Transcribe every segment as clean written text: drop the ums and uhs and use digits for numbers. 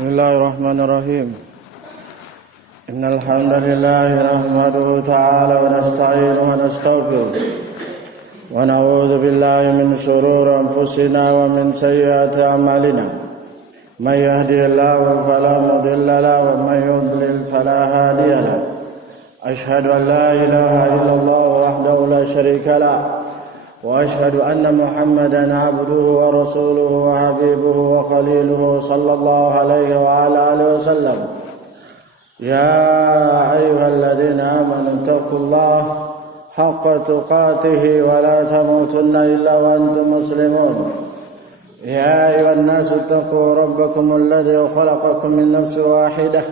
Bismillahirrahmanirrahim. Innal hamdalillah nahmaduhu ta'ala wa nasta'inuhu wa nastaghfiruh wa na'udzu billahi min shururi anfusina wa min sayyiati a'malina. May yahdihillahu fala mudilla lahu wa may yudlil fala hadiya lahu. Ashhadu an la ilaha illallah wahdahu la sharika lahu وأشهد أن محمدا عبده ورسوله وحبيبه وخليله صلى الله عليه وعلى آله وسلم يا أيها الذين آمنوا اتقوا الله حق تقاته ولا تموتن إلا وأنتم مسلمون يا أيها الناس اتقوا ربكم الذي خلقكم من نفس واحدة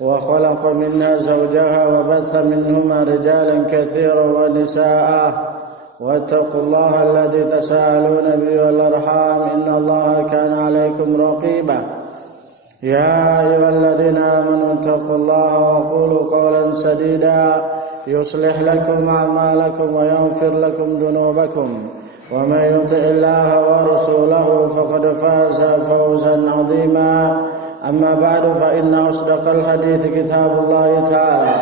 وخلق منها زوجها وبث منهما رجالا كثيرا ونساء واتقوا الله الذي تساءلون به والأرحام إن الله كان عليكم رقيبا يا أيها الذين آمنوا اتقوا الله وقولوا قولا سديدا يصلح لكم أعمالكم ويغفر لكم ذنوبكم ومن يطع الله ورسوله فقد فاز فوزا عظيما أما بعد فإن أصدق الحديث كتاب الله تعالى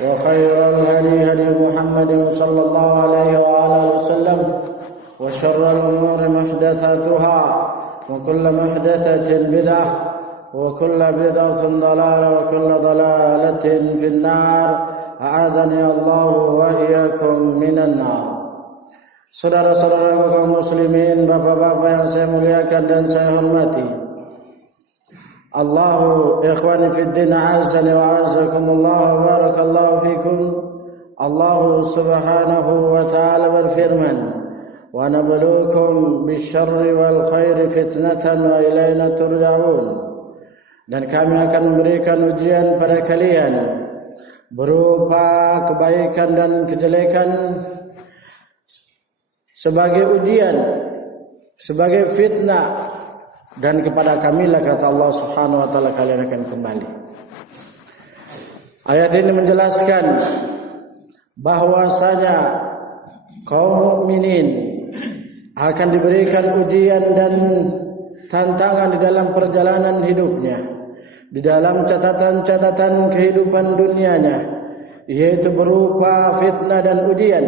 وخير الهدي هدي محمد صلى الله عليه وآله وسلم وشر الأمور محدثاتها وكل محدثة بدعة وكل بدعة ضلالة وكل ضلالة في النار أعاذني الله وإياكم من النار. Saudara-saudara kaum muslimin, bapak-bapak yang saya muliakan dan saya hormati, Allahu ikhwani fid din azani wa azakumullah wa barakallahu fikum. Allah subhanahu wa ta'ala berfirman, wa nabluukum bisyarri wal khairi fitnatan wa ilaina turja'un. Dan kami akan memberikan ujian pada kalian berupa kebaikan dan kejelekan sebagai ujian, sebagai fitnah, dan kepada kamilah kata Allah Subhanahu wa taala kalian akan kembali. Ayat ini menjelaskan bahwasanya kaum mukminin akan diberikan ujian dan tantangan di dalam perjalanan hidupnya, di dalam catatan-catatan kehidupan dunianya, yaitu berupa fitnah dan ujian,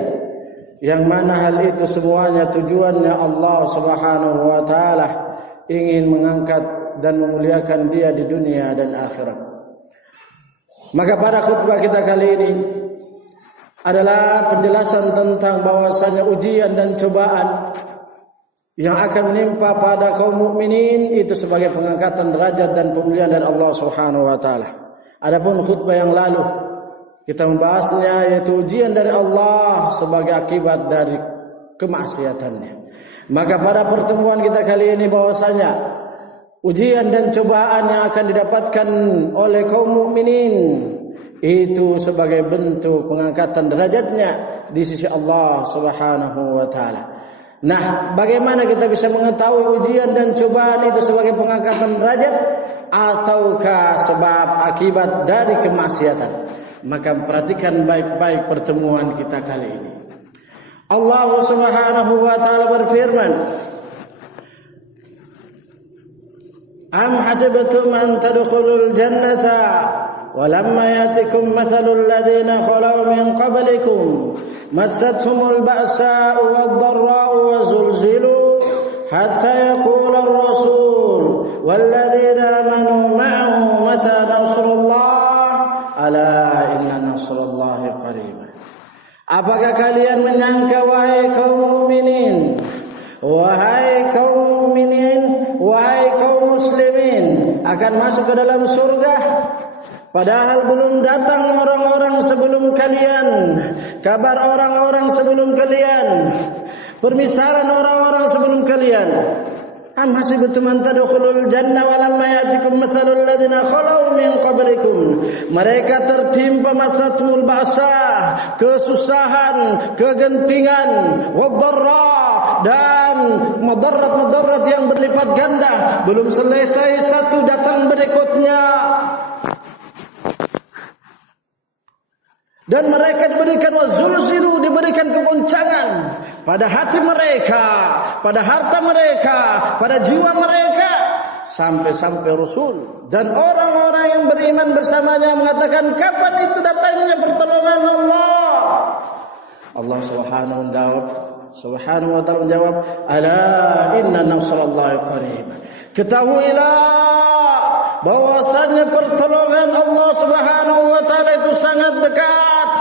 yang mana hal itu semuanya tujuannya Allah Subhanahu wa taala ingin mengangkat dan memuliakan dia di dunia dan akhirat. Maka pada khutbah kita kali ini adalah penjelasan tentang bahwasanya ujian dan cobaan yang akan menimpa pada kaum mukminin itu sebagai pengangkatan derajat dan pemulihan dari Allah Subhanahu wa taala. Adapun khutbah yang lalu kita membahasnya yaitu ujian dari Allah sebagai akibat dari kemaksiatannya. Maka pada pertemuan kita kali ini bahwasanya ujian dan cobaan yang akan didapatkan oleh kaum mukminin itu sebagai bentuk pengangkatan derajatnya di sisi Allah Subhanahu wa taala. Nah, bagaimana kita bisa mengetahui ujian dan cobaan itu sebagai pengangkatan derajat ataukah sebab akibat dari kemaksiatan? Maka perhatikan baik-baik pertemuan kita kali ini. Allah Subhanahu wa taala berfirman, Am hasibtum an tadkhulul jannata walamma yatikum mathalul ladzina khalaw min qablikum massathumul ba'sa'u wad-dharra'u wa zulzilu hatta yaqula ar-rasul wal ladzina amanu ma'ahu mata nasrullah ala inna nasrallahi qarib. Apakah kalian menyangka wahai kaum mukminin, wahai kaum mukminin, wahai kaum muslimin akan masuk ke dalam surga padahal belum datang orang-orang sebelum kalian, kabar orang-orang sebelum kalian, permisalan orang-orang sebelum kalian. Am hasibtum an tadkhulul jannah wa lam ya'tikum mathalul ladzina khalaw min qablikum. Mereka tertimpa masatul ba'sa, kesusahan, kegentingan, wadh-dharra, dan mudarat-mudarat yang berlipat ganda, belum selesai satu datang berikutnya. Dan mereka diberikan wazulzilu, diberikan kegoncangan pada hati mereka, pada harta mereka, pada jiwa mereka, sampai-sampai Rasul dan orang-orang yang beriman bersamanya mengatakan, kapan itu datangnya pertolongan Allah? Allah Subhanahu wa ta'ala menjawab, ala inna nasrallahi qarib. Ketahuilah bahwasannya pertolongan Allah Subhanahu wa ta'ala itu sangat dekat.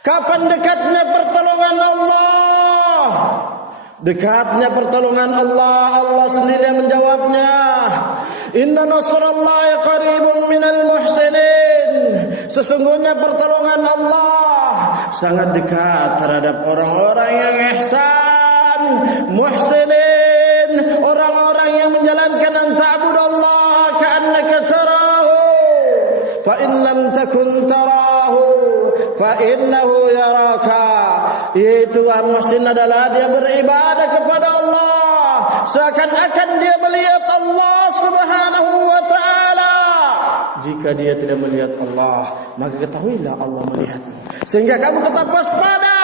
Kapan dekatnya pertolongan Allah? Dekatnya pertolongan Allah, Allah sendiri yang menjawabnya. Inna nasrallahi qaribun minal muhsinin. Sesungguhnya pertolongan Allah sangat dekat terhadap orang-orang yang ihsan, muhsinin, orang-orang yang menjalankan an ta'budallaha ka'annaka tarahu, fa in lam takun tarahu fa innahu yaraka. Yaitu muhsin adalah dia beribadah kepada Allah seakan-akan dia melihat Allah Subhanahu wa ta'ala. Jika dia tidak melihat Allah, maka ketahuilah Allah melihatmu. Sehingga kamu tetap waspada,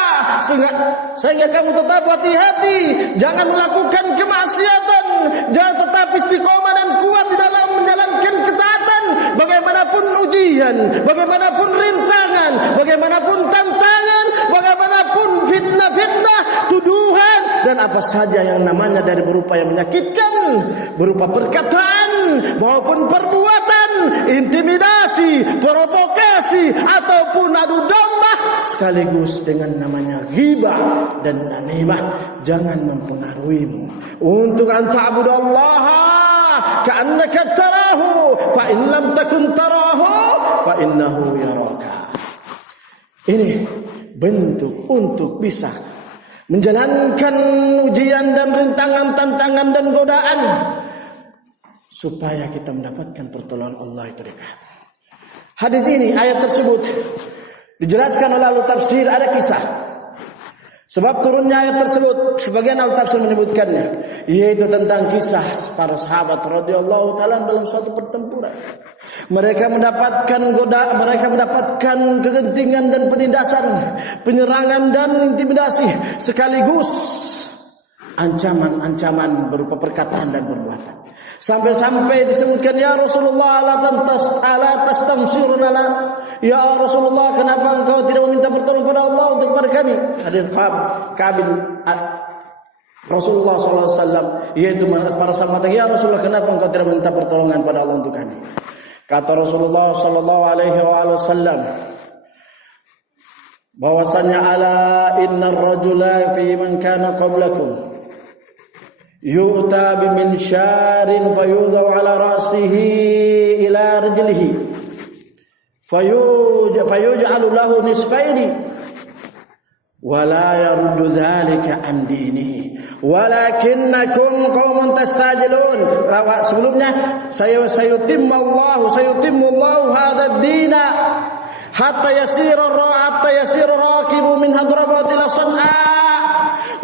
sehingga kamu tetap hati-hati, jangan melakukan kemaksiatan, jangan tetap istiqomah dan kuat di dalam menjalankan ketaatan. Bagaimanapun ujian, bagaimanapun rintangan, bagaimanapun tantangan, bagaimanapun fitnah-fitnah, tuduhan, dan apa saja yang namanya dari berupa yang menyakitkan, berupa perkataan maupun perbuatan, intimidasi, provokasi, ataupun adu domba, sekaligus dengan namanya ghibah dan namimah, jangan mempengaruhimu untuk an ta'budallaha ka'annaka tarahu fa in lam takun tarahu fa innahu yaraka. Ini bentuk untuk bisa menjalankan ujian dan rintangan, tantangan dan godaan supaya kita mendapatkan pertolongan Allah itu dekat. Hadis ini, ayat tersebut dijelaskan oleh ahli tafsir, ada kisah sebab turunnya ayat tersebut. Sebagian ahli tafsir menyebutkannya, yaitu tentang kisah para sahabat radhiyallahu taala dalam suatu pertempuran. Mereka mendapatkan godaan, mereka mendapatkan kegentingan dan penindasan, penyerangan dan intimidasi, sekaligus ancaman-ancaman berupa perkataan dan perbuatan. Sampai-sampai disebutkan, ya Rasulullah, ala tastamsiruna. Ya Rasulullah, kenapa engkau tidak meminta pertolongan pada Allah untuk kepada kami? Hadis Kabil Rasulullah SAW, yaitu para sahabat, ya Rasulullah, kenapa engkau tidak meminta pertolongan pada Allah untuk kami? Kata Rasulullah SAW, bahwasanya ala innar rajula fi man kana qablakum yu'ta biminsharin fayudha'u ala ra'sihi ila rijlihi fayuj'alu lahu nisfaini wa la yaruddu dhalika an dinihi walakinnakum qaumun tastajilun. Sebelumnya, sayutimmu Allahu hadzal dina hatta yasira raqibu min hadrabat ila san'a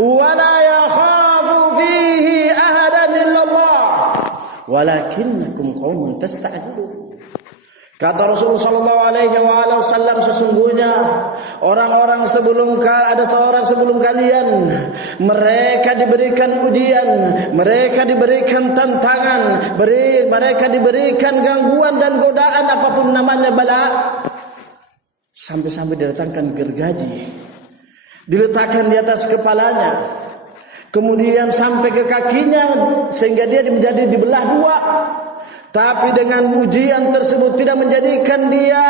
wa la yakhafu fihi ahadan illallah walakinnakum qaumun tasta'jilun. Kata Rasulullah sallallahu alaihi wasallam, sesungguhnya orang-orang ada seorang sebelum kalian, mereka diberikan ujian, mereka diberikan tantangan, mereka diberikan gangguan dan godaan apapun namanya bala, sampai-sampai didatangkan gergaji, diletakkan di atas kepalanya, kemudian sampai ke kakinya sehingga dia menjadi dibelah dua. Tapi dengan ujian tersebut tidak menjadikan dia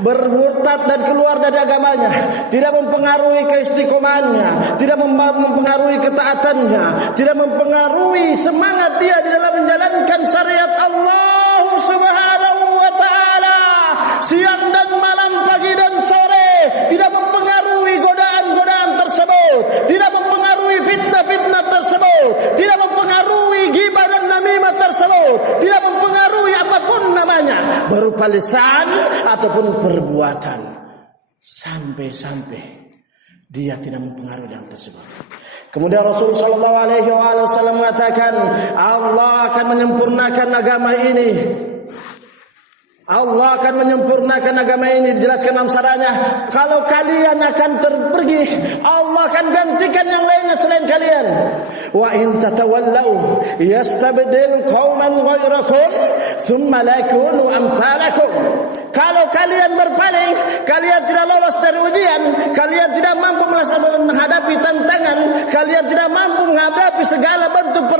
bermurtad dan keluar dari agamanya, tidak mempengaruhi keistiqomahannya, tidak mempengaruhi ketaatannya, tidak mempengaruhi semangat dia di dalam menjalankan syariat Allah Subhanahu wa ta'ala siang dan malam, pagi dan sore, tidak mempengaruhi godaan-godaan tersebut, tidak mempengaruhi fitnah-fitnah tersebut, tidak mempengaruhi ghibah dan namimah tersebut, tidak mempengaruhi apapun namanya berupa lisan ataupun perbuatan, sampai-sampai dia tidak mempengaruhi yang tersebut. Kemudian Rasulullah sallallahu alaihi wasallam mengatakan, Allah akan menyempurnakan agama ini. Allah akan menyempurnakan agama ini. Dijelaskan dalam syarahnya, kalau kalian akan pergi, Allah akan gantikan yang lainnya selain kalian. wa in tatawallaw yastabdil qauman ghairakum thumma la yakunu amsalakum. Kalau kalian berpaling, kalian tidak lolos dari ujian, kalian tidak mampu menghadapi tantangan, kalian tidak mampu menghadapi segala bentuk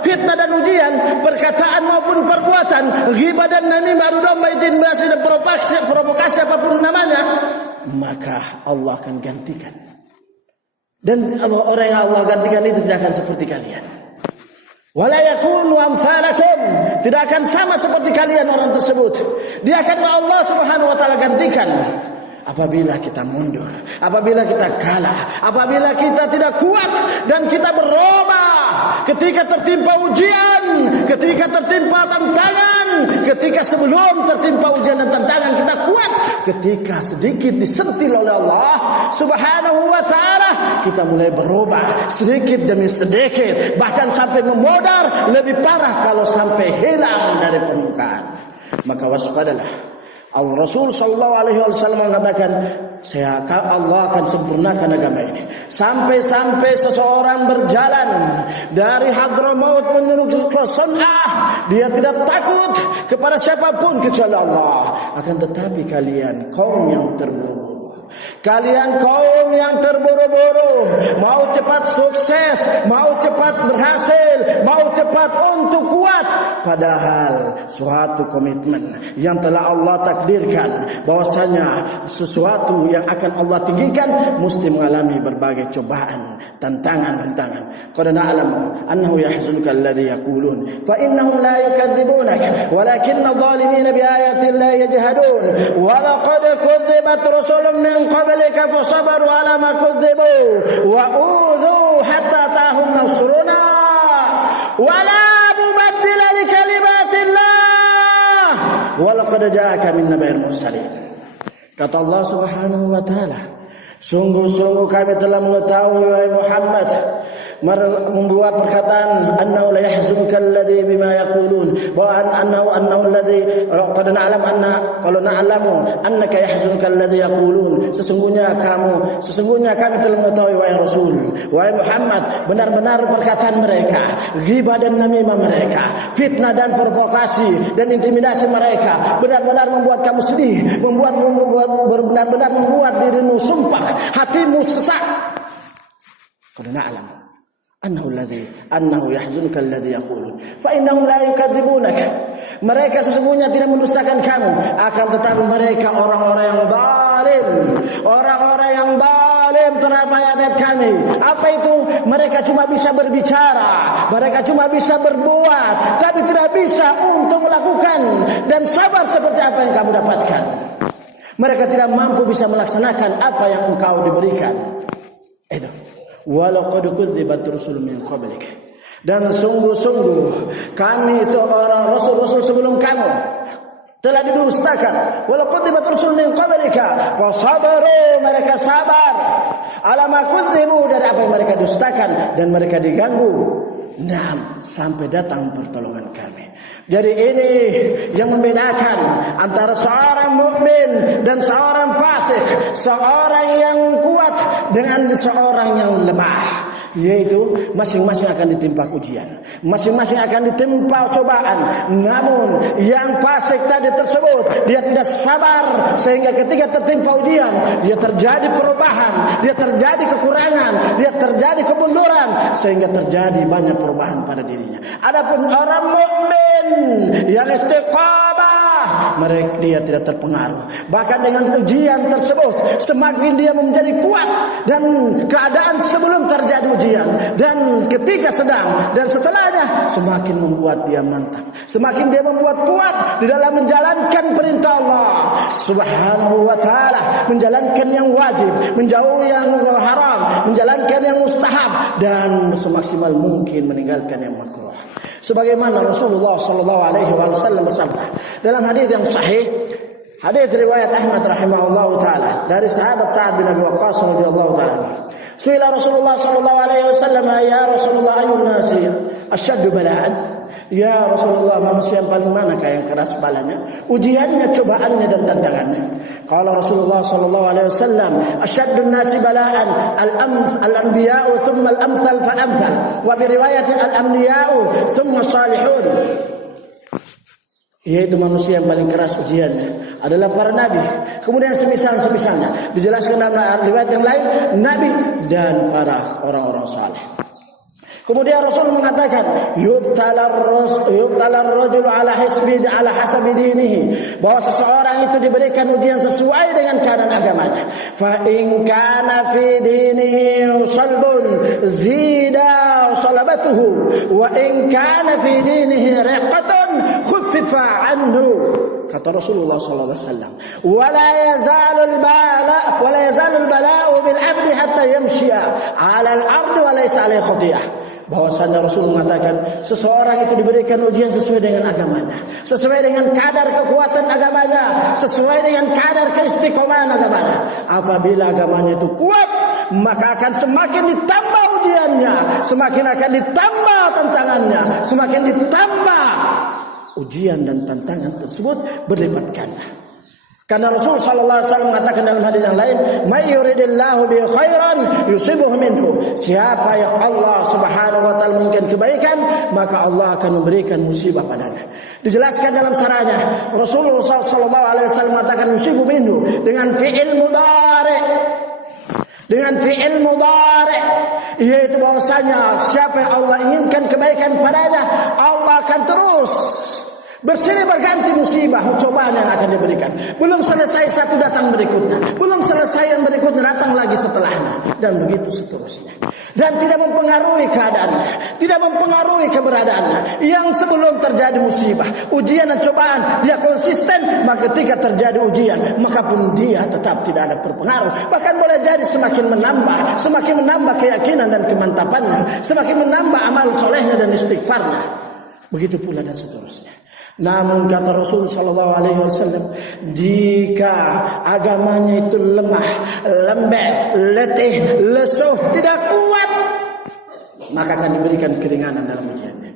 fitnah dan ujian, perkataan maupun perbuatan, ghibah dan namimah, adu domba, intimidasi dan provokasi apapun namanya, maka Allah akan gantikan. Dan orang yang Allah gantikan itu tidak akan seperti kalian. Wala yakunu amsalakum, tidak akan sama seperti kalian orang tersebut. Dia akan Allah Subhanahu wa taala gantikan apabila kita mundur, apabila kita kalah, apabila kita tidak kuat dan kita berubah ketika tertimpa ujian, ketika tertimpa tantangan, ketika sebelum tertimpa ujian dan tantangan kita kuat, ketika sedikit disentil oleh Allah Subhanahu wa taala, kita mulai berubah sedikit demi sedikit, bahkan sampai memudar, lebih parah kalau sampai hilang dari permukaan. Maka waspadalah. Al-Rasul sallallahu alaihi wasallam mengatakan, Allah akan sempurnakan agama ini. Sampai-sampai seseorang berjalan dari Hadramaut menuju ke San'ah, dia tidak takut kepada siapapun kecuali Allah. Akan tetapi kalian kaum yang terburu-buru, kalian kaum yang terburu-buru, mau cepat sukses, mau cepat berhasil, mau cepat untuk kuat, padahal suatu komitmen yang telah Allah takdirkan bahwasanya sesuatu yang akan Allah tinggikan mesti mengalami berbagai cobaan, tantangan-tantangan. Qad na'lamu annahu yahzunuka alladhi yaqulun fa innahum la yukadzibunak walakinna adh-dhalimina bi ayati llahi yajhadun wa laqad kudzibat rusulun min qablika fasabaru ala ma kudzibu wa udhu hatta tahum nasruna wa la mubaddila li kalimatillah wa laqad ja'aka min nabiyil mursalin. Kata Allah Subhanahu wa taala, sungguh-sungguh kami telah mengetahui wahai Muhammad, membuat perkataan annahu la yahzunka alladhi bima yaqulun wa annahu alladhi qad na'lam kalau na'lamu annaka yahzunka alladhi yaqulun, sesungguhnya kami telah mengetahui wahai Rasul, wahai Muhammad, benar-benar perkataan mereka, ghibah dan namimah mereka, fitnah dan provokasi dan intimidasi mereka benar-benar membuat kamu sedih, benar-benar membuat dirimu sumpah, hatimu sesak. Qad na'lam annahu yahzunuka alladhi yaqulun fa innahum la yukadzibunak. Mereka sesungguhnya tidak mendustakan kamu, akan tetapi mereka orang-orang yang zalim, orang-orang yang zalim terhadap ayat kami. Apa itu? Mereka cuma bisa berbicara, mereka cuma bisa berbuat, tapi tidak bisa untuk melakukan dan sabar seperti apa yang kamu dapatkan. Mereka tidak mampu bisa melaksanakan apa yang engkau diberikan. Itu. Walaqad kudzibat rusulun min qablik. Dan sungguh-sungguh kami seorang rasul-rasul sebelum kamu telah didustakan. Walaqad kudzibat rusulun min qablika fasabaru, mereka sabar ala ma kudzibu, dari apa yang mereka dustakan dan mereka diganggu. Nah, sampai datang pertolongan kami. Jadi ini yang membedakan antara seorang mukmin dan seorang fasik, seorang yang kuat dengan seorang yang lemah, yaitu masing-masing akan ditimpa ujian, masing-masing akan ditimpa cobaan. Namun yang fasik tadi tersebut, dia tidak sabar sehingga ketika tertimpa ujian, dia terjadi perubahan, dia terjadi kekurangan, dia terjadi kemunduran, sehingga terjadi banyak perubahan pada dirinya. Adapun orang mukmin yang istiqamah, mereka dia tidak terpengaruh. Bahkan dengan ujian tersebut, semakin dia menjadi kuat dan keadaan sebelum terjadi ujian dan ketika sedang dan setelahnya semakin membuat dia mantap, semakin dia membuat kuat di dalam menjalankan perintah Allah Subhanahu wa taala, menjalankan yang wajib, menjauhi yang haram, menjalankan yang mustahab, dan semaksimal mungkin meninggalkan yang makruh. Sebagaimana Rasulullah sallallahu alaihi wasallam bersabda dalam hadis yang sahih, hadis riwayat Ahmad rahimahullahu taala dari sahabat Sa'ad bin Abi Waqqas radhiyallahu taala, Suila Rasulullah sallallahu alaihi wasallam, ya Rasulullah ayun nasi asyaddu bala'an? Ya Rasulullah, manusia yang paling manakah yang keras balanya? Ujiannya, cobaannya dan tantangannya. Qala Rasulullah sallallahu alaihi wasallam, asyaddun nasi bala'an al-anbiya'u thumma al-amthal fal-amthal. Wa bi riwayatin al-anbiya'u thumma salihun. Yaitu manusia yang paling keras ujiannya adalah para nabi, kemudian semisal-semisalnya. Dijelaskan dalam riwayat yang lain, nabi dan para orang-orang saleh. Kemudian Rasul mengatakan, yubtalar rajulu ala hasabi dinihi, bahwa seseorang itu diberikan ujian sesuai dengan keadaan agamanya. Fa in kana fi dinihi salbun zida salabatuhu, wa in kana fi dinihi riqatun khuffifa anhu. Kata Rasulullah sallallahu alaihi wasallam, wala yazalul bala'u bil 'abdi hatta yamshiya 'ala al-ardi wa laysa 'alaihi khati'ah. Bahwasanya Rasul mengatakan seseorang itu diberikan ujian sesuai dengan agamanya, sesuai dengan kadar kekuatan agamanya, sesuai dengan kadar keistiqomahan agamanya. Apabila agamanya itu kuat, maka akan semakin ditambah ujiannya, semakin akan ditambah tantangannya, semakin ditambah ujian dan tantangan tersebut berlipat ganda. Karena Rasul sallallahu alaihi wasallam mengatakan dalam hadis yang lain, "May yuridillahu bi khairan yusibuhu minhu." Siapa yang Allah Subhanahu wa taala menginginkan kebaikan, maka Allah akan memberikan musibah padanya. Dijelaskan dalam syarahnya, Rasulullah sallallahu alaihi wasallam mengatakan yusibu minhu dengan fi'il mudhari'. Dengan fi'il mudhari', yaitu bahwasanya siapa yang Allah inginkan kebaikan padanya, Allah akan terus bersilih berganti musibah, cobaan yang akan diberikan. Belum selesai satu datang berikutnya, belum selesai yang berikutnya datang lagi setelahnya, dan begitu seterusnya. Dan tidak mempengaruhi keadaannya, tidak mempengaruhi keberadaannya. Yang sebelum terjadi musibah, ujian dan cobaan, dia konsisten. Maka ketika terjadi ujian, maka pun dia tetap tidak ada berpengaruh. Bahkan boleh jadi semakin menambah keyakinan dan kemantapannya, semakin menambah amal solehnya dan istighfarnya. Begitu pula dan seterusnya. Namun kata Rasul sallallahu alaihi wasallam, jika agamanya itu lemah, lembek, letih, lesuh, tidak kuat, maka akan diberikan keringanan dalam ujiannya.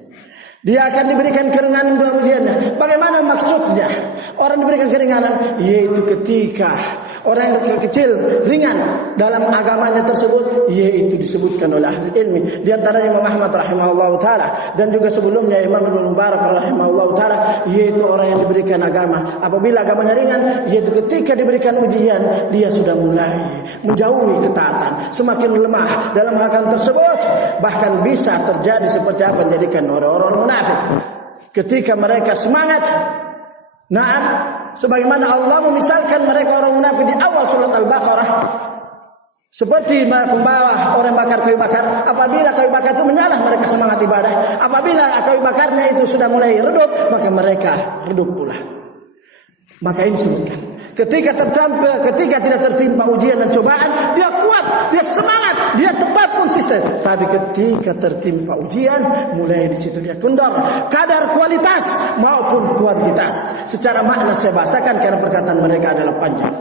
Dia akan diberikan keringanan dalam ujiannya. Bagaimana maksudnya? Orang diberikan keringanan, yaitu ketika orang yang kecil ringan dalam agamanya tersebut, yaitu disebutkan oleh ahli ilmi. Di antaranya Imam Ahmad rahimahullah ta'ala, dan juga sebelumnya Imam Ibnu Mubarak rahimahullah ta'ala, yaitu orang yang diberikan agama. Apabila agamanya ringan, yaitu ketika diberikan ujian, dia sudah mulai menjauhi ketaatan, semakin lemah dalam agama tersebut. Bahkan bisa terjadi seperti apa yang dijadikan orang-orang munafik. Ketika mereka semangat, sebagaimana Allah memisalkan mereka orang munafik di awal surat Al-Baqarah, seperti pembawa orang bakar kayu bakar. Apabila kayu bakar itu menyala, mereka semangat ibadah. Apabila kayu bakarnya itu sudah mulai redup, maka mereka redup pula. Maka ini disebutkan, ketika tidak tertimpa ujian dan cobaan, dia kuat, dia semangat, dia tetap konsisten. Tapi ketika tertimpa ujian, mulai di situ dia kendor. Kadar kualitas maupun kuantitas. Secara makna saya bahasakan karena perkataan mereka adalah panjang.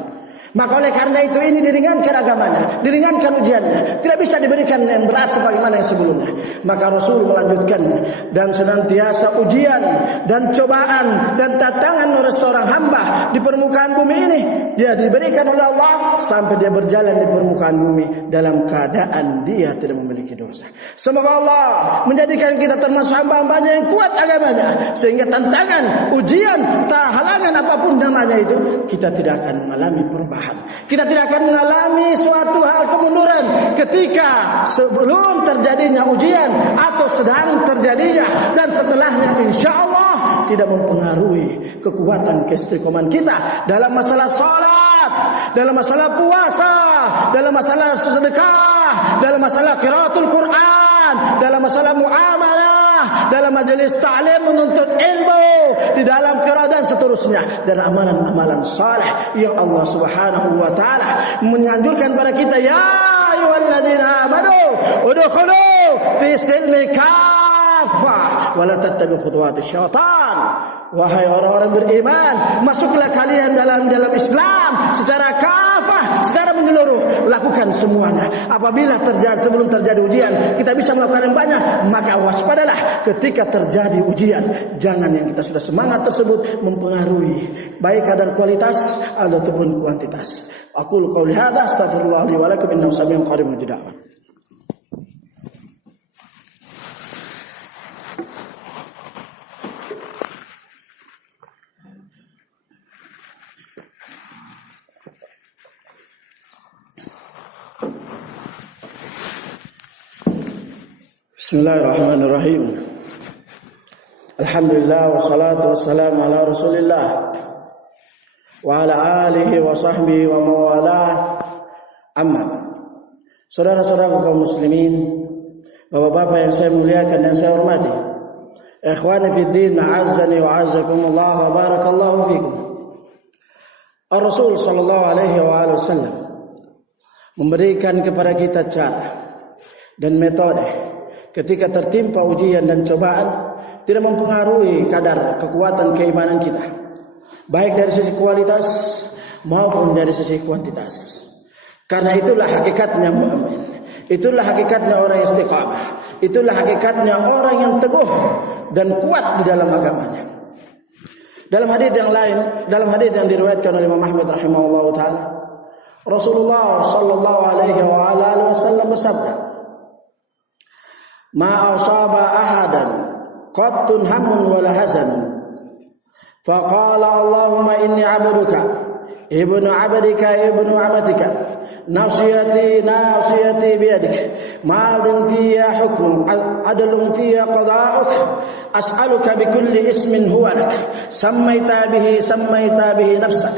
Maka oleh karena itu ini diringankan agamanya, diringankan ujiannya, tidak bisa diberikan yang berat sebagaimana yang sebelumnya. Maka Rasul melanjutkan, dan senantiasa ujian dan cobaan dan tantangan oleh seorang hamba di permukaan bumi ini, dia diberikan oleh Allah sampai dia berjalan di permukaan bumi dalam keadaan dia tidak memiliki dosa. Semoga Allah menjadikan kita termasuk hamba-hambanya yang kuat agamanya, sehingga tantangan, ujian, halangan apapun namanya itu, kita tidak akan mengalami perubahan. Kita tidak akan mengalami suatu hal kemunduran ketika sebelum terjadinya ujian atau sedang terjadinya, dan setelahnya insya Allah tidak mempengaruhi kekuatan keistiqomahan kita dalam masalah salat, dalam masalah puasa, dalam masalah sedekah, dalam masalah qiraatul Quran, dalam masalah muamalah, dalam majelis ta'lim menuntut ilmu, di dalam qiraat dan seterusnya, dan amalan-amalan saleh yang Allah Subhanahu wa taala menganjurkan pada kita, ya ayyuhalladzina amanu udkhulu fi silmi kaffah wa la tattabi'u khutuwatis syaitan. Wahai orang-orang beriman, masuklah kalian dalam Islam secara kafah, secara secara menyeluruh, lakukan semuanya. Apabila sebelum terjadi ujian kita bisa melakukan yang banyak, maka waspadalah ketika terjadi ujian. Jangan yang kita sudah semangat tersebut mempengaruhi baik kadar kualitas ataupun kuantitas. Aqulu qouli hadza astaghfirullah li wa lakum innahu samii'un qaribun mujib da'wat. Bismillahirrahmanirrahim. Alhamdulillah wassalatu wassalamu ala Rasulillah wa ala alihi wa sahbihi wa mawalah. Amma. Saudara-saudaraku kaum muslimin, bapak-bapak yang saya muliakan dan saya hormati, ikhwani fid din, a'azzani wa a'azzakumullah wa barakallahu fikum. Ar-Rasul sallallahu alaihi wasallam memberikan kepada kita cara dan metode ketika tertimpa ujian dan cobaan, tidak mempengaruhi kadar kekuatan keimanan kita, baik dari sisi kualitas maupun dari sisi kuantitas. Karena itulah hakikatnya mukmin, itulah hakikatnya orang istiqamah, itulah hakikatnya orang yang teguh dan kuat di dalam agamanya. Dalam hadis yang lain, dalam hadis yang diriwayatkan oleh Imam Ahmad rahimahullahu taala, Rasulullah sallallahu alaihi wasallam bersabda, "Ma asaba ahadan qattun hammun wala hazan. Faqala Allahumma inni 'abduka ibnu 'abdika ibnu 'amatika nasiyati biyadik ma'adin fiyya hukmuk adlun fiyya qada'uk as'aluka bikulli ismin huwa lak sammaita bihi nafsak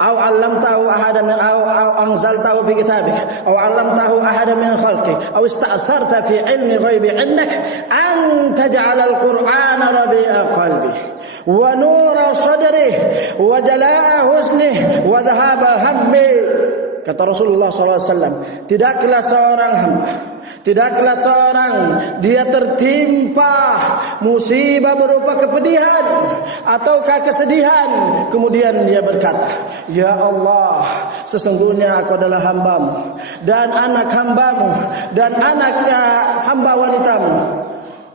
aw 'allamtahu ahadan aw anzaltahu fi kitabik aw 'allamtahu ahadan min khalqik aw ista'tharta fi 'ilmi ghaibi 'indak an taj'ala al-Qur'ana rabi'a qalbi wa nura sadri wa jalaa husni wa dhahaba hammi." Kata Rasulullah SAW, tidaklah seorang hamba, tidaklah seorang dia tertimpa musibah berupa kepedihan ataukah kesedihan, kemudian dia berkata, "Ya Allah, sesungguhnya aku adalah hambamu dan anak hambamu dan anak hamba wanitamu.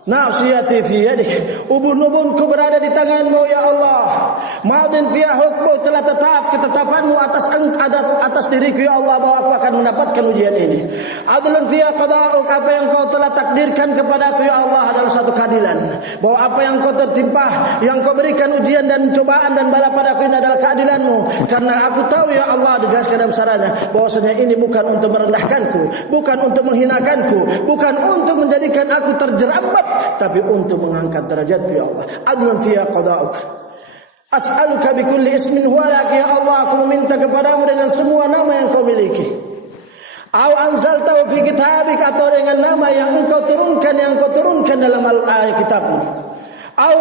Nasiyati fi yadik, ubun-ubunku berada di tanganmu ya Allah. Madin fiya hukmu, telah tetap ketetapanmu atas diriku ya Allah bahwa aku akan mendapatkan ujian ini. Adlun fiya qada'uk, apa yang kau telah takdirkan kepadaku ya Allah adalah suatu keadilan. Bahwa apa yang kau tertimpa, yang kau berikan ujian dan cobaan dan bala padaku ini adalah keadilanmu. Karena aku tahu ya Allah, dijelaskan dalam syarahnya, bahwasanya ini bukan untuk merendahkanku, bukan untuk menghinakanku, bukan untuk menjadikan aku terjerambat, tapi untuk mengangkat derajatku ya Allah. Adlun fiya qada'uk. As'aluka bikulli ismin huwa lak, ya Allah, aku meminta kepadamu dengan semua nama yang kau miliki. Au anzaltahu fi kitabik, atau dengan nama yang engkau turunkan dalam kitabmu. Au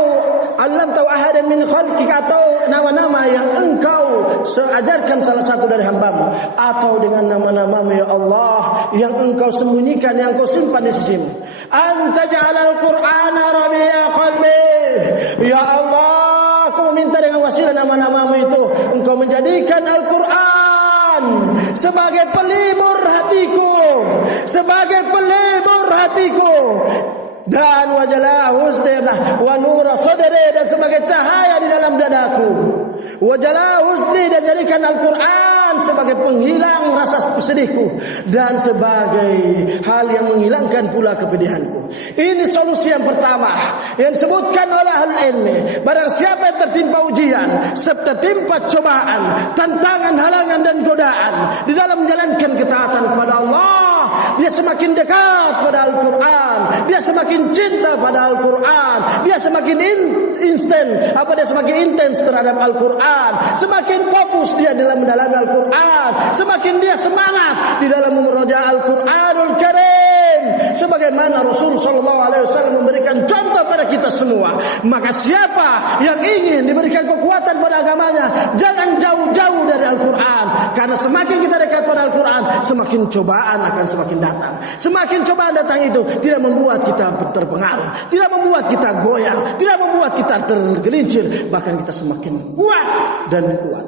'allamtahu ahadan min khalqik, atau nama-nama yang engkau ajarkan salah satu dari hambamu, atau dengan nama-namamu ya Allah yang engkau sembunyikan, yang engkau simpan di sisimu. Anta ja'alal Qur'ana rabi'a qalbi, ya Allah, aku meminta dengan wasilah nama-namamu itu engkau menjadikan Al-Qur'an sebagai pelibur hatiku, sebagai pelibur hatiku, dan wajalah husni wa nura sadri, dan sebagai cahaya di dalam dadaku. Wajalah husni, dan jadikan Al-Quran sebagai penghilang rasa sedihku dan sebagai hal yang menghilangkan pula kepedihanku. Ini solusi yang pertama yang disebutkan oleh ahli ilmi. Barang siapa yang tertimpa ujian, tertimpa cobaan, tantangan, halangan dan godaan di dalam menjalankan ketaatan kepada Allah, dia semakin dekat pada Al-Quran, dia semakin cinta pada Al-Quran, dia semakin dia semakin intens terhadap Al-Quran, semakin fokus dia dalam mendalami Al-Quran, semakin dia semangat di dalam memurojaah Al-Quranul Karim, sebagaimana Rasul sallallahu alaihi wasallam memberikan contoh pada kita semua. Maka siapa yang ingin diberikan kekuatan pada agamanya, jangan jauh-jauh dari Al-Quran, karena semakin kita dekat pada Al-Quran, semakin cobaan akan semakin datang. Semakin cobaan datang itu tidak membuat kita terpengaruh, tidak membuat kita goyang, tidak membuat kita tergelincir, bahkan kita semakin kuat dan kuat.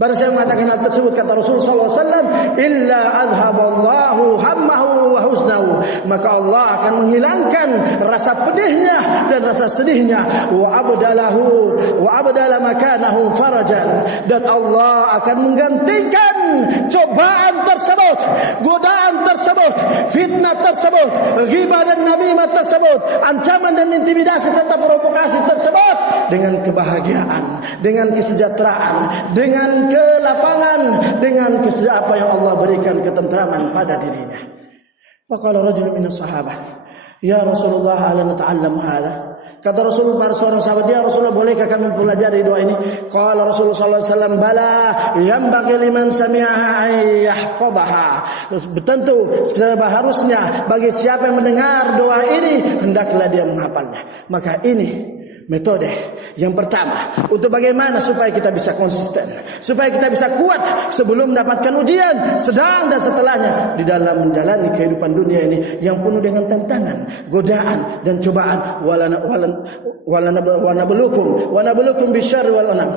Baru saya mengatakan hal tersebut, kata Rasulullah SAW, illa adhaballahu hammahu wa huznahu, maka Allah akan menghilangkan rasa pedihnya dan rasa sedihnya, wa abdala makanahu farajan, dan Allah akan menggantikan cobaan tersebut, godaan tersebut, fitnah tersebut, ghibah dan namimah tersebut, ancaman dan intimidasi serta provokasi tersebut dengan kebahagiaan, dengan kesejahteraan, dengan kelapangan, dengan apa yang Allah berikan ketentraman pada dirinya. Faqala rajulun minas sahabah, ya Rasulullah, ala nata'allam hadha. Kata Rasulullah pada seorang sahabat, ya Rasulullah, bolehkah kami pelajari doa ini? Qala Rasulullah sallallahu alaihi wasallam, bala yanbaghi liman sami'aha ay yahfadhaha. Tentu seharusnya bagi siapa yang mendengar doa ini hendaklah dia menghafalnya. Maka ini metode yang pertama untuk bagaimana supaya kita bisa konsisten, supaya kita bisa kuat sebelum mendapatkan ujian, sedang dan setelahnya di dalam menjalani kehidupan dunia ini yang penuh dengan tantangan, godaan dan cobaan. Wanabluukum bisyarri wal anam.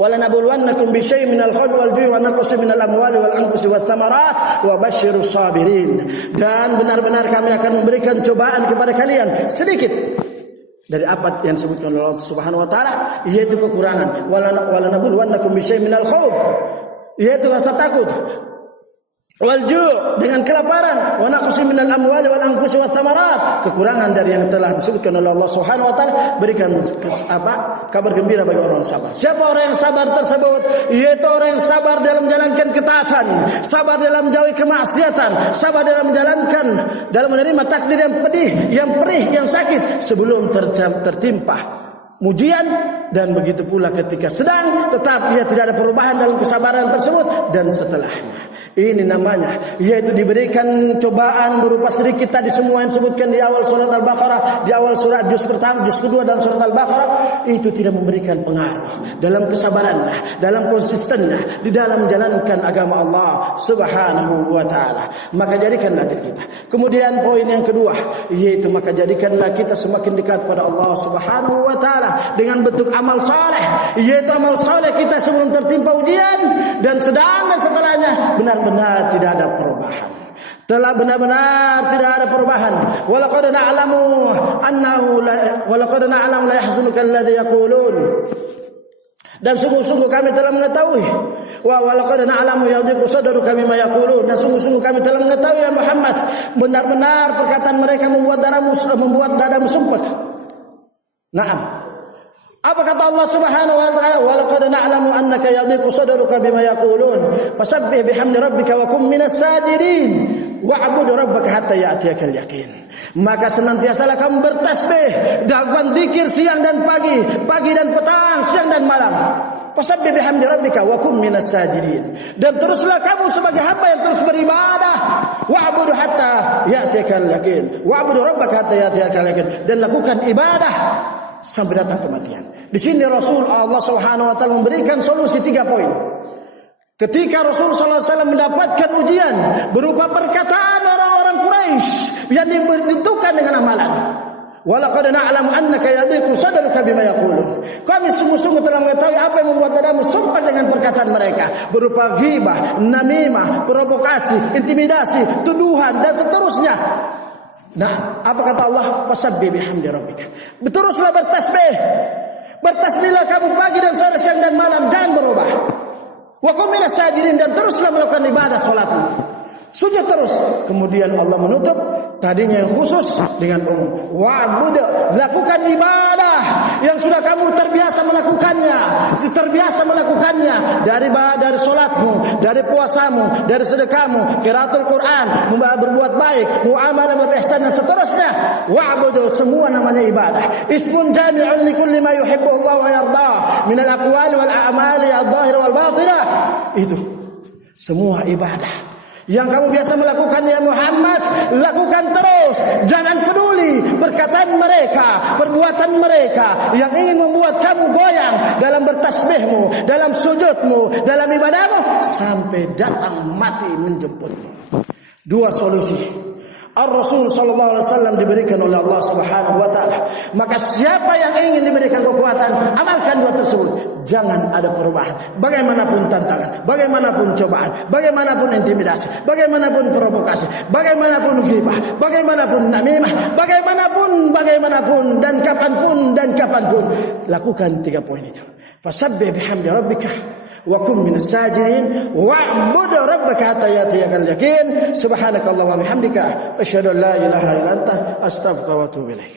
Walanabluwannakum bisyai'in minal khawfi wal ju'i wa naqsin minal amwali wal anfusi wath thamarat wa basyirus sabirin. Dan benar-benar kami akan memberikan cobaan kepada kalian sedikit dari apa yang disebutkan oleh Allah Subhanahu wa taala, yaitu kekurangan. Walanabluwannakum bisyai'in minal khauf, yaitu rasa takut, wal ju' dengan kelaparan, wa naqsin minal amwali wal anfusi wath thamarat, kekurangan dari yang telah disebutkan oleh Allah Subhanahu wa taala. Berikan kabar gembira bagi orang sabar. Siapa orang yang sabar tersebut? Yaitu orang yang sabar dalam menjalankan ketaatan, sabar dalam menjauhi kemaksiatan, sabar dalam menjalankan, dalam menerima takdir yang pedih, yang perih, yang sakit sebelum tertimpa ujian, dan begitu pula ketika sedang tetap dia tidak ada perubahan dalam kesabaran tersebut dan setelahnya. Ini namanya yaitu diberikan cobaan berupa sedikit tadi semua yang disebutkan di awal surat Al-Baqarah, di awal surat juz pertama, juz kedua dan surat Al-Baqarah, itu tidak memberikan pengaruh dalam kesabarannya, dalam konsistennya di dalam menjalankan agama Allah Subhanahu wa taala. Maka jadikanlah diri kita. Kemudian poin yang kedua yaitu maka jadikanlah kita semakin dekat pada Allah Subhanahu wa taala dengan bentuk amal saleh, yaitu amal saleh kita sebelum tertimpa ujian dan sedang dan setelahnya benar-benar tidak ada perubahan. Telah benar-benar tidak ada perubahan. Walaqad na'lamu la yahzunuka alladhi yaqulun. Dan sungguh-sungguh kami telah mengetahui, wa walaqad na'lamu yadhiqu sadruka bima yaqulun, dan sungguh-sungguh kami telah mengetahui ya Muhammad, benar-benar perkataan mereka membuat dadamu sumpah. Naam. Apa kata Allah Subhanahu wa taala? Wa laqad na'lamu annaka yadhiqu sadruka bima yaqulun fasabbih bihamdi rabbika wa kum minas sajidin wa'bud rabbaka hatta ya'tiyakal yaqin. Maka senantiasalah kamu bertasbih, lakukan zikir siang dan pagi dan petang, siang dan malam. Fasabbih bihamdi rabbika wa kum minas sajidin. Dan teruslah kamu sebagai hamba yang terus beribadah. Wa'bud hatta ya'tiyakal yaqin. Wa'bud rabbaka hatta ya'tiyakal yaqin. Dan lakukan ibadah sampai datang kematian. Di sini Rasul Allah Subhanahu wa taala memberikan solusi 3 poin. Ketika Rasul sallallahu alaihi wasallam mendapatkan ujian berupa perkataan orang-orang Quraisy yang dibentukkan dengan amalan. Walaqad na'lamu annaka yadhiqu sadruka bima yaqulun. Kami sungguh-sungguh telah mengetahui apa yang membuat dadamu sumpah dengan perkataan mereka berupa ghibah, namimah, provokasi, intimidasi, tuduhan dan seterusnya. Nah, apa kata Allah? Fasabbih bihamdi rabbika. Teruslah bertasbih. Bertasbihlah kamu pagi dan sore, siang dan malam, jangan berubah. Wa qum minas sajidin, dan teruslah melakukan ibadah salatmu. Sujud terus. Kemudian Allah menutup tadinya yang khusus dengan umum. Wa'bud, lakukan ibadah yang sudah kamu terbiasa melakukannya dari salatmu, dari puasamu, dari sedekahmu, qiraatul Quran, berbuat baik, muamalah berihsan dan seterusnya. Wa'bud, semua namanya ibadah. Ismun jami'un likulli ma yuhibbu Allah wa yarda min al-aqwali wal a'mali adh-dhahira wal batinah. Itu semua ibadah yang kamu biasa melakukan ya Muhammad, lakukan terus. Jangan peduli perkataan mereka, perbuatan mereka yang ingin membuat kamu goyang dalam bertasbihmu, dalam sujudmu, dalam ibadahmu sampai datang mati menjemputmu. 2 solusi Ar-Rasul sallallahu alaihi wasallam diberikan oleh Allah Subhanahu wa taala. Maka siapa yang ingin diberikan kekuatan, amalkan 2 tersebut. jangan ada perubahan. Bagaimanapun tantangan, bagaimanapun cobaan, bagaimanapun intimidasi, bagaimanapun provokasi, bagaimanapun ghibah, bagaimanapun namimah, bagaimanapun dan kapanpun, lakukan 3 poin itu. Fasabbih bihamdi rabbika wa kum minas sajidin wa'bud rabbaka hatta yatiyakal yaqin. Subhanakallahumma wa bihamdika asyhadu an la ilaha illa anta astaghfiruka wa atubu ilaik.